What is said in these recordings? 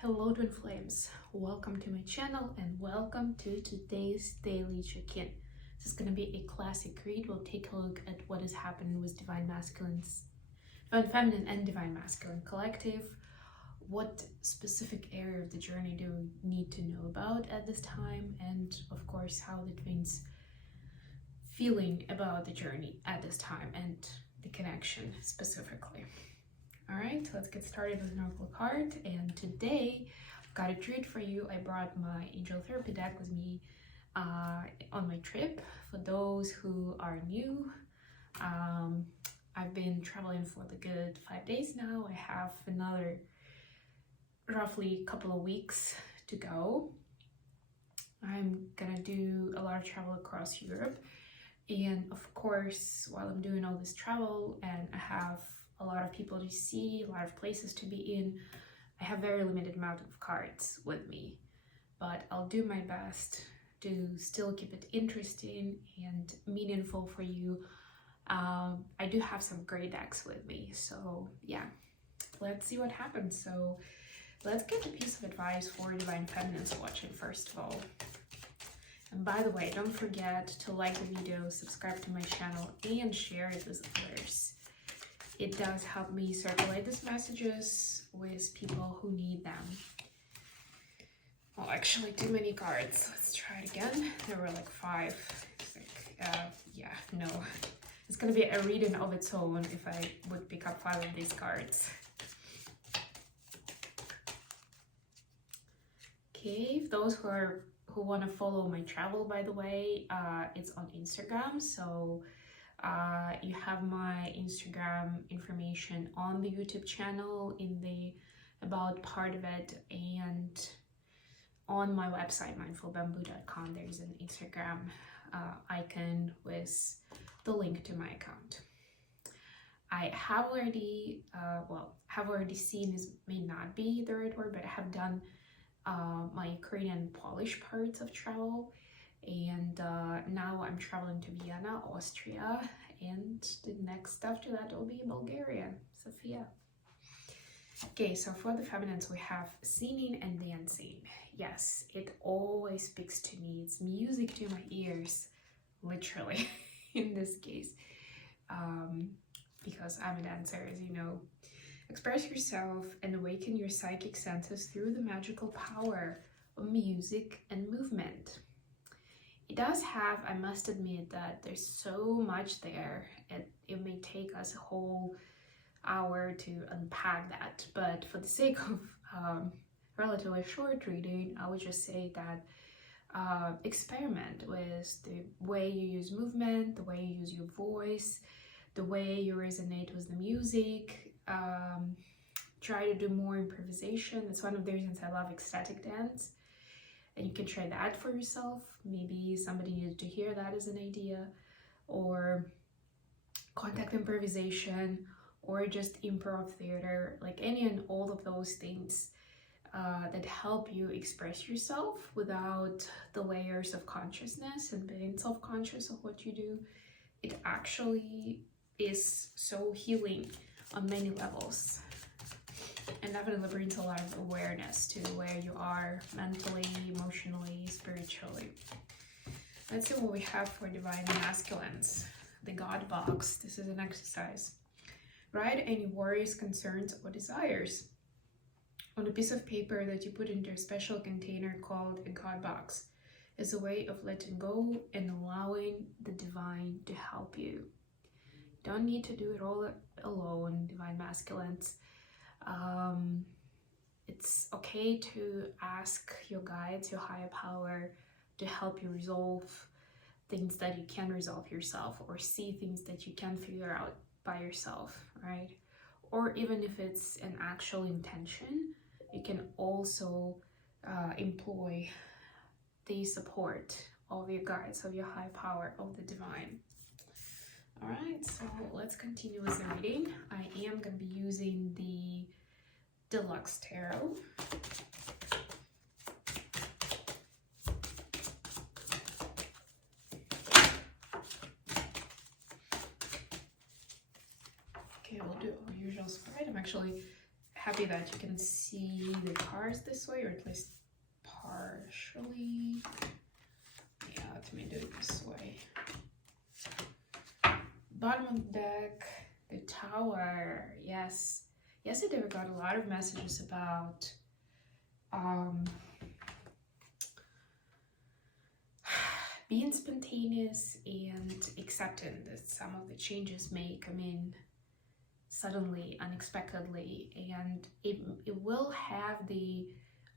Hello twin flames, welcome to my channel and welcome to today's daily check-in. This is going to be a classic read. We'll take a look at what is happening with divine feminine and divine masculine collective. What specific area of the journey do we need to know about at this time, and of course how the twins feeling about the journey at this time and the connection specifically. All right, let's get started with an oracle card. And today I've got a treat for you. I brought my angel therapy deck with me on my trip. For those who are new, I've been traveling for the good 5 days now. I have another roughly couple of weeks to go. I'm gonna do a lot of travel across Europe, and of course while I'm doing all this travel and I have a lot of people to see, a lot of places to be in, I have very limited amount of cards with me, but I'll do my best to still keep it interesting and meaningful for you. I do have some great decks with me, so yeah, let's see what happens. So let's get a piece of advice for divine feminines watching first of all. And by the way, don't forget to like the video, subscribe to my channel, and share it with others. It does help me circulate these messages with people who need them. Well, actually too many cards. Let's try it again. There were like 5. Yeah, no. It's gonna be a reading of its own if I would pick up 5 of these cards. Okay, those who want to follow my travel, by the way, it's on Instagram, so you have my Instagram information on the YouTube channel in the about part of it, and on my website mindfulbamboo.com there's an Instagram icon with the link to my account. I have already seen, is may not be the right word, but I have done my Ukrainian and Polish parts of travel, and now I'm traveling to Vienna, Austria, and the next after that will be Bulgaria, Sofia. Okay, so for the feminines we have singing and dancing. Yes, it always speaks to me. It's music to my ears, literally, in this case, because I'm a dancer, as you know. Express yourself and awaken your psychic senses through the magical power of music and movement. It does have, I must admit, that there's so much there. It may take us a whole hour to unpack that, but for the sake of relatively short reading, I would just say that experiment with the way you use movement, the way you use your voice, the way you resonate with the music. Try to do more improvisation. It's one of the reasons I love ecstatic dance, and you can try that for yourself. Maybe somebody needed to hear that as an idea, or contact improvisation, or just improv theater, like any and all of those things that help you express yourself without the layers of consciousness and being self-conscious of what you do. It actually is so healing on many levels, and definitely brings a lot of awareness to where you are mentally, emotionally, spiritually. Let's see what we have for divine masculines. The God box. This is an exercise. Write any worries, concerns, or desires on a piece of paper that you put into a special container called a God box, as a way of letting go and allowing the divine to help you. Don't need to do it all alone, divine masculines. It's okay to ask your guides, your higher power, to help you resolve things that you can resolve yourself, or see things that you can figure out by yourself, right? Or even if it's an actual intention, you can also employ the support of your guides, of your high power, of the divine. All right, so let's continue with the reading. I am going to be using the Deluxe Tarot. Okay, we'll do our usual spread. I'm actually happy that you can see the cards this way, or at least partially. Yeah, let me do it this way. Bottom of the deck, the Tower. Yes. Yesterday we got a lot of messages about being spontaneous and accepting that some of the changes may come in suddenly, unexpectedly, and it will have the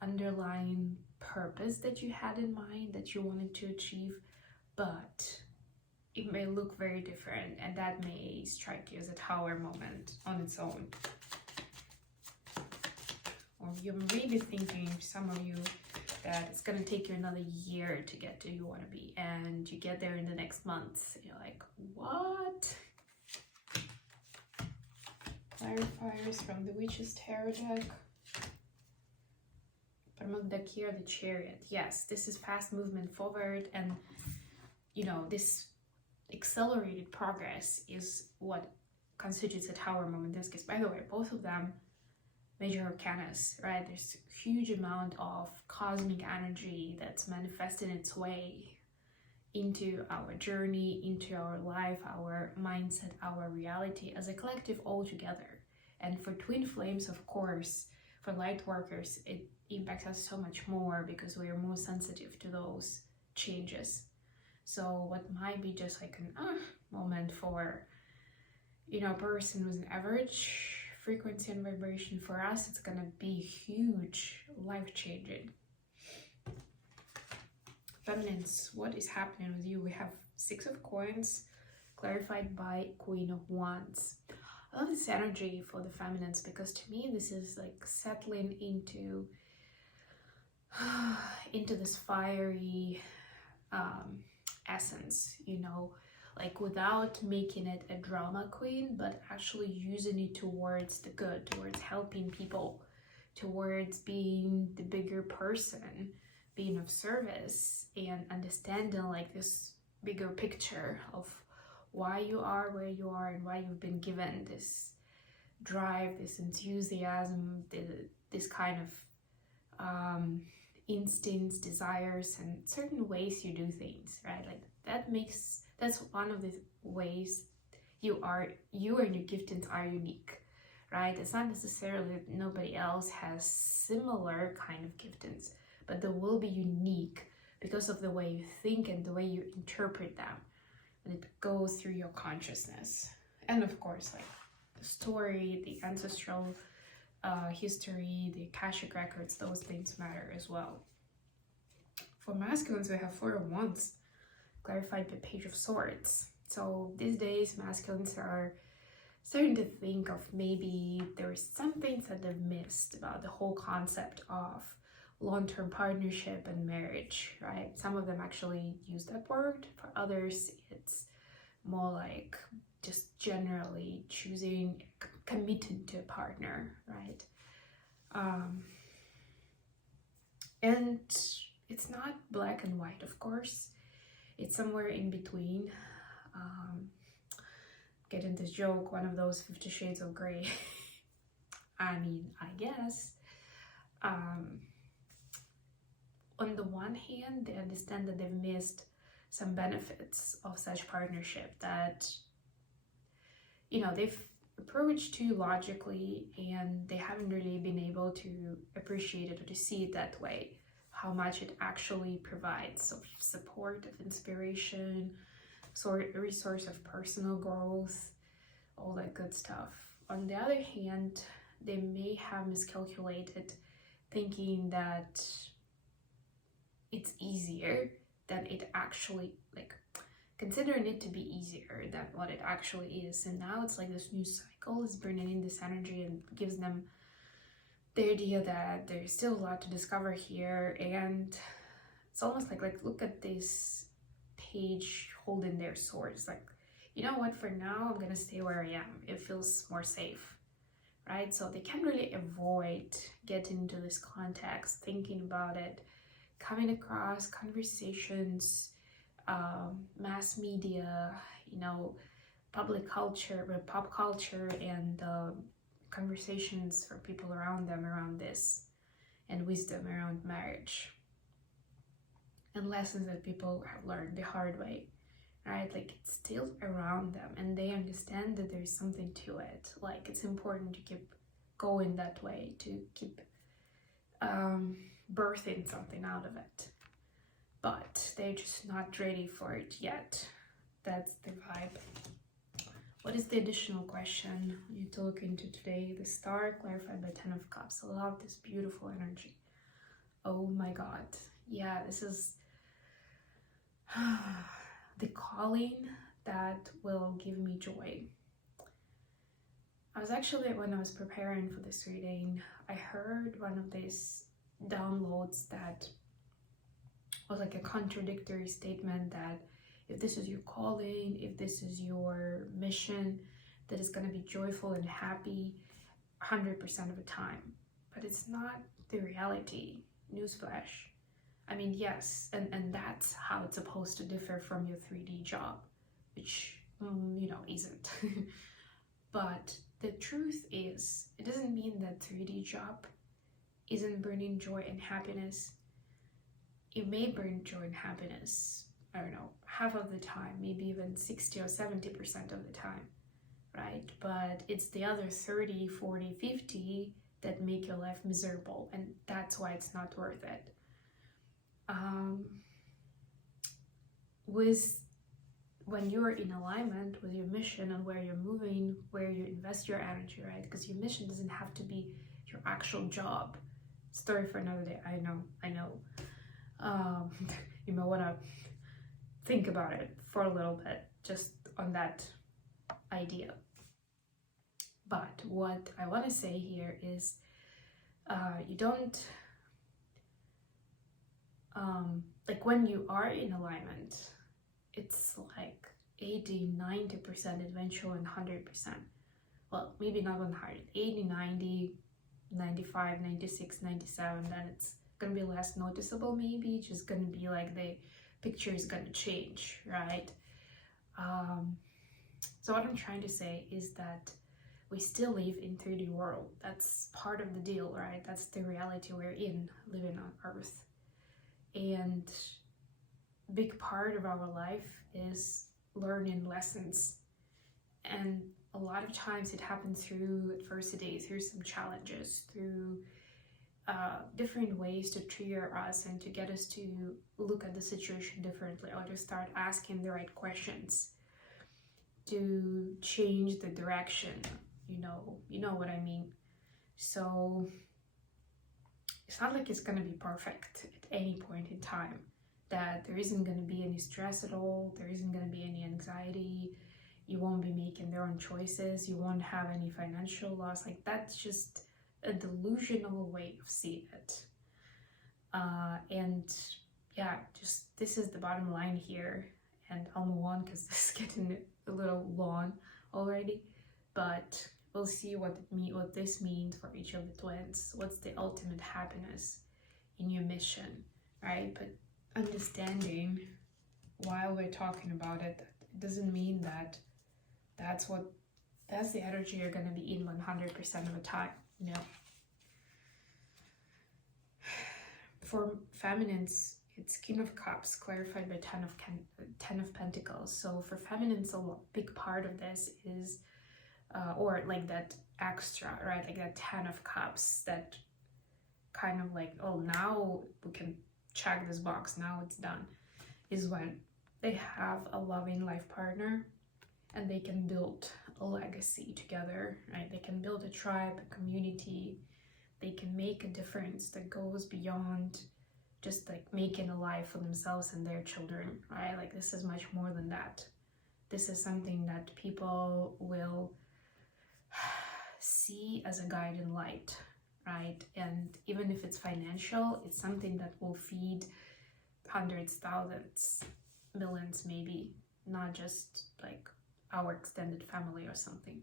underlying purpose that you had in mind, that you wanted to achieve, but it may look very different, and that may strike you as a Tower moment on its own. Or you may be thinking, some of you, that it's gonna take you another year to get to who you want to be, and you get there in the next month. You're like, what? Clarifiers from the Witch's Tarot deck. Bottom of the deck here, the Chariot. Yes, this is fast movement forward, and you know, this accelerated progress is what constitutes a Tower moment in this case. By the way, both of them major arcanas, right? There's a huge amount of cosmic energy that's manifesting its way into our journey, into our life, our mindset, our reality as a collective all together. And for twin flames, of course, for light workers, it impacts us so much more because we are more sensitive to those changes. So what might be just like an moment for, you know, a person with an average frequency and vibration, for us it's gonna be huge, life-changing. Feminines, what is happening with you? We have Six of Coins clarified by Queen of Wands. I love this energy for the feminines because to me this is like settling into this fiery essence, you know, like without making it a drama queen, but actually using it towards the good, towards helping people, towards being the bigger person, being of service, and understanding like this bigger picture of why you are where you are and why you've been given this drive, this enthusiasm, this kind of instincts, desires, and certain ways you do things, right? Like that's one of the ways you and your giftings are unique, right? It's not necessarily that nobody else has similar kind of giftings, but they will be unique because of the way you think and the way you interpret them, and it goes through your consciousness. And of course, like the story, the ancestral history, the Akashic records, those things matter as well. For masculines, we have Four of Wands clarified by Page of Swords. So these days masculines are starting to think of maybe there is some things that they've missed about the whole concept of long-term partnership and marriage, right? Some of them actually use that word. For others, it's more like just generally choosing, committing to a partner, right? And it's not black and white, of course. It's somewhere in between. Getting this joke, one of those 50 Shades of Grey. I mean, I guess. On the one hand, they understand that they've missed some benefits of such partnership, that, you know, they've approached too logically and they haven't really been able to appreciate it or to see it that way, how much it actually provides of support, of inspiration, a resource of personal growth, all that good stuff. On the other hand, they may have miscalculated, thinking that it's easier than it actually, like considering it to be easier than what it actually is. And now it's like this new cycle is bringing in this energy and gives them the idea that there's still a lot to discover here. And it's almost like look at this page holding their swords, like, you know what, for now I'm gonna stay where I am, it feels more safe, right? So they can't really avoid getting into this context, thinking about it, coming across conversations, mass media, you know, public culture, pop culture, and conversations for people around them around this, and wisdom around marriage, and lessons that people have learned the hard way, right? Like it's still around them, and they understand that there's something to it. Like it's important to keep going that way, to keep birthing something out of it, but they're just not ready for it yet. That's the vibe. What is the additional question you need to look into today? The star clarified by 10 of Cups. I love this beautiful energy. Oh my god. Yeah, this is the calling that will give me joy. I was actually, when I was preparing for this reading, I heard one of these downloads that was like a contradictory statement that if this is your calling, if this is your mission, that is going to be joyful and happy 100% of the time. But it's not the reality. Newsflash. I mean, yes, and that's how it's supposed to differ from your 3D job, which, isn't. But the truth is, it doesn't mean that 3D job isn't bringing joy and happiness. It may bring joy and happiness, I don't know, half of the time, maybe even 60 or 70% of the time, right? But it's the other 30, 40, 50 that make your life miserable, and that's why it's not worth it. When you're in alignment with your mission and where you're moving, where you invest your energy, right? Because your mission doesn't have to be your actual job. Story for another day. I know. You may want to think about it for a little bit, just on that idea. But what I want to say here is, you don't, like when you are in alignment, it's like 80, 90% eventual and 100%. Well, maybe not 100, 80, 90, 95, 96, 97, then it's gonna be less noticeable, maybe just gonna be like the picture is gonna change, right? So what I'm trying to say is that we still live in 3D world. That's part of the deal, right? That's the reality we're in, living on Earth. And big part of our life is learning lessons, and a lot of times it happens through adversity, through some challenges, through different ways to trigger us and to get us to look at the situation differently, or to start asking the right questions, to change the direction, you know what I mean. So it's not like it's going to be perfect at any point in time, that there isn't going to be any stress at all, there isn't going to be any anxiety, you won't be making their own choices, you won't have any financial loss. Like, that's just a delusional way of seeing it. And yeah, just this is the bottom line here, and I'll move on because this is getting a little long already. But we'll see what this means for each of the twins. What's the ultimate happiness in your mission, right? But understanding while we're talking about it, it doesn't mean that that's the energy you're going to be in 100% of the time. For feminines, it's King of Cups clarified by 10 of Pentacles. So for feminines, a big part of this is or like that extra, right? Like that 10 of Cups, that kind of like, oh, now we can check this box, now it's done, is when they have a loving life partner and they can build a legacy together, right? They can build a tribe, a community. They can make a difference that goes beyond just like making a life for themselves and their children, right? Like, this is much more than that. This is something that people will see as a guiding light, right? And even if it's financial, it's something that will feed hundreds, thousands, millions, maybe, not just like our extended family or something,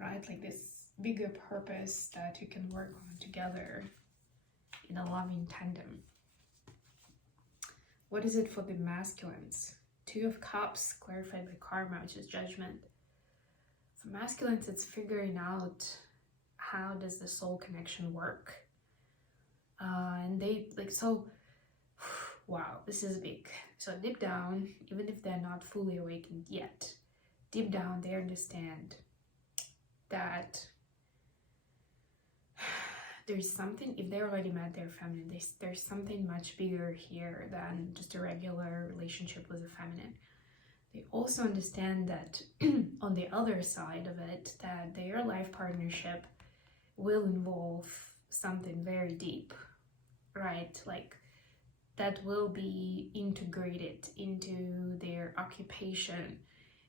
right? Like this bigger purpose that you can work on together in a loving tandem. What is it for the masculines? 2 of Cups clarified by karma, which is judgment. For masculines, it's figuring out how does the soul connection work. And they so wow, this is big. So deep down, even if they're not fully awakened yet, deep down they understand that there's something, if they already met their feminine, there's something much bigger here than just a regular relationship with a feminine. They also understand that on the other side of it, that their life partnership will involve something very deep, right? Like that will be integrated into their occupation,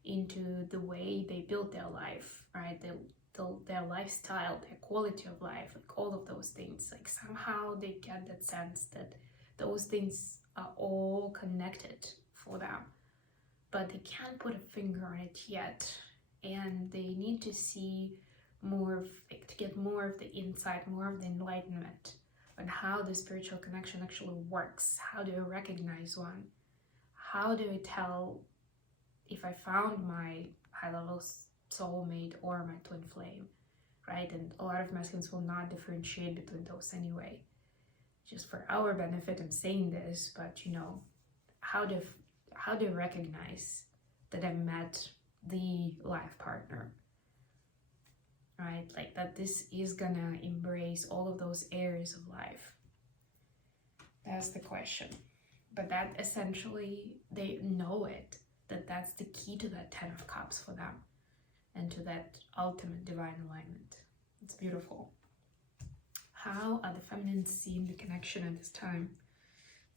into the way they build their life, right? Their lifestyle, their quality of life, like all of those things. Like somehow they get that sense that those things are all connected for them, but they can't put a finger on it yet. And they need to see more of it, to get more of the insight, more of the enlightenment on how the spiritual connection actually works. How do I recognize one? How do I tell if I found my high-level soulmate or my twin flame, right? And a lot of masculines will not differentiate between those anyway. Just for our benefit, I'm saying this, but you know, how do I recognize that I met the life partner, right? Like that this is gonna embrace all of those areas of life. That's the question. But that essentially, they know it, that that's the key to that 10 of Cups for them and to that ultimate divine alignment. It's beautiful. How are the feminines seeing the connection at this time?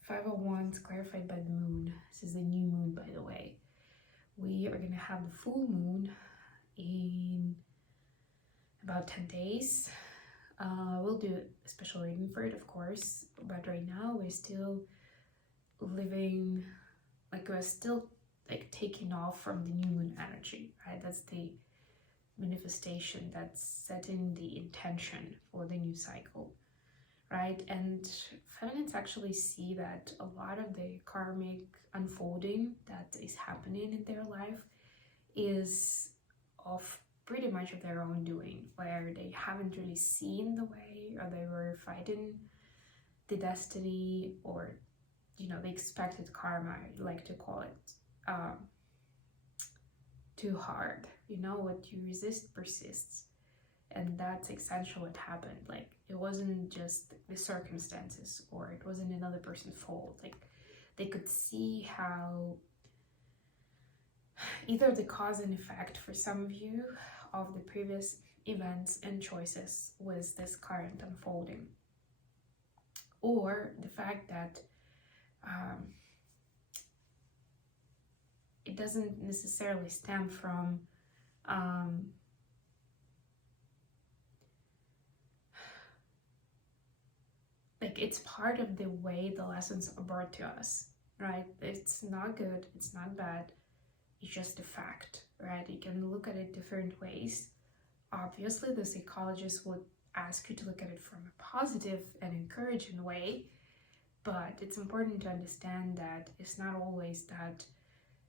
5 of Wands clarified by the moon. This is the new moon, by the way. We are going to have the full moon in about 10 days. We'll do a special reading for it, of course, but right now we're still living, like we're still like taking off from the new moon energy, right? That's the manifestation, that's setting the intention for the new cycle, right? And feminines actually see that a lot of the karmic unfolding that is happening in their life is of pretty much of their own doing, where they haven't really seen the way, or they were fighting the destiny, or you know, the expected karma, I like to call it, too hard. You know, what you resist persists, and that's essentially what happened. Like it wasn't just the circumstances, or it wasn't another person's fault. Like they could see how either the cause and effect for some of you of the previous events and choices was this current unfolding, or the fact that it doesn't necessarily stem from like it's part of the way the lessons are brought to us, right? It's not good, it's not bad, it's just a fact, right? You can look at it different ways. Obviously, the psychologist would ask you to look at it from a positive and encouraging way, but it's important to understand that it's not always that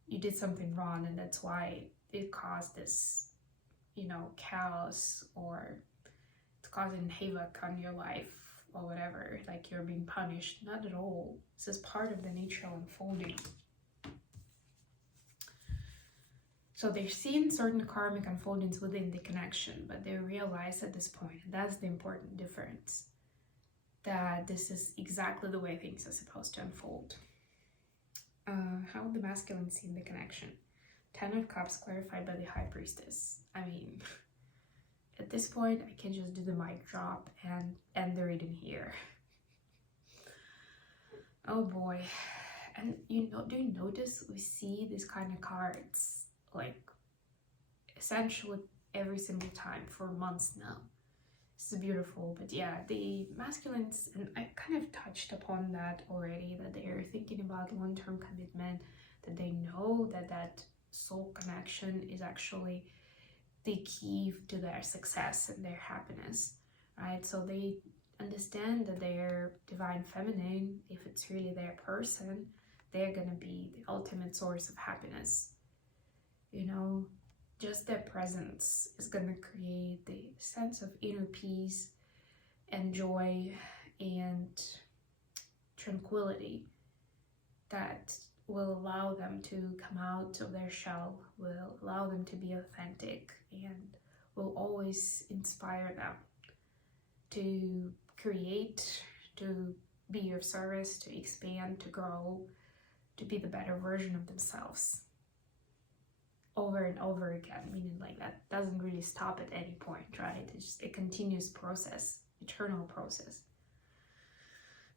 you did something wrong and that's why it caused this, you know, chaos, or it's causing havoc on your life or whatever, like you're being punished. Not at all. This is part of the natural unfolding. So they're seeing certain karmic unfoldings within the connection, but they realize at this point, and that's the important difference, that this is exactly the way things are supposed to unfold. How the masculine seeing the connection? 10 of Cups clarified by the High Priestess. I mean, at this point, I can just do the mic drop and end the reading here. Oh boy. And you know, do you notice we see these kind of cards like essentially every single time for months now? This is beautiful. But yeah, the masculines, and I kind of touched upon that already, that they are thinking about long-term commitment, that they know that that soul connection is actually the key to their success and their happiness, right? So they understand that their divine feminine, if it's really their person, they're gonna be the ultimate source of happiness, you know. just their presence is going to create the sense of inner peace and joy and tranquility that will allow them to come out of their shell, will allow them to be authentic, and will always inspire them to create, to be of service, to expand, to grow, to be the better version of themselves over and over again, meaning like that doesn't really stop at any point, right? It's just a continuous process, eternal process.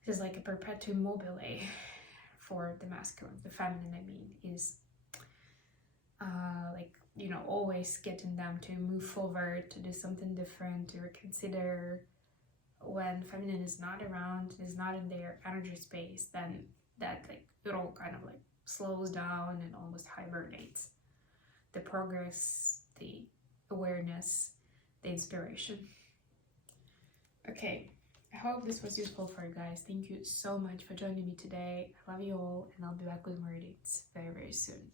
It is like a perpetuum mobile for the masculine. The feminine, I mean, is like, you know, always getting them to move forward, to do something different, to reconsider. When feminine is not around, is not in their energy space, then that like it all kind of like slows down and almost hibernates. The progress, the awareness, the inspiration. Okay, I hope this was useful for you guys. Thank you so much for joining me today. I love you all, and I'll be back with more readings very, very soon.